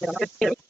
Gracias.